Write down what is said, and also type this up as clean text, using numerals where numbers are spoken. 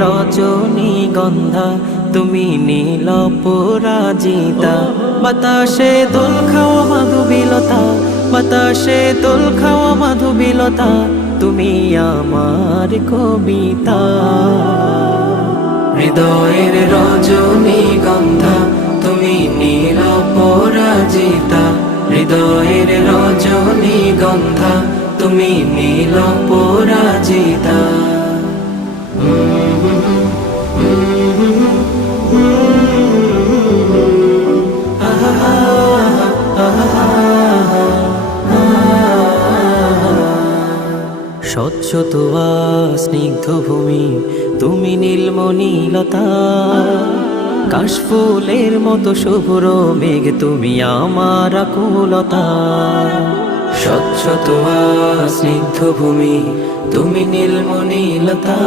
রজনীগন্ধা তুমি নীল পরাজিতা। বাতাসে দোল খাওয়া মাধবীলতা, বাতাসে দোল খাওয়া মাধবীলতা, তুমি আমার কবিতা। হৃদয়ের রজনীগন্ধা তুমি নীল পরাজিতা, হৃদয়ের রজনীগন্ধা তুমি নীল পরাজিতা। স্বচ্ছ তোয়া স্নিগ্ধ ভূমি তুমি নীলমণিলতা, কাশফুলের মতো শুভ্র মেঘ তুমি আমার আকুলতা। স্বচ্ছ তোয়া স্নিগ্ধ ভূমি তুমি নীলমণিলতা।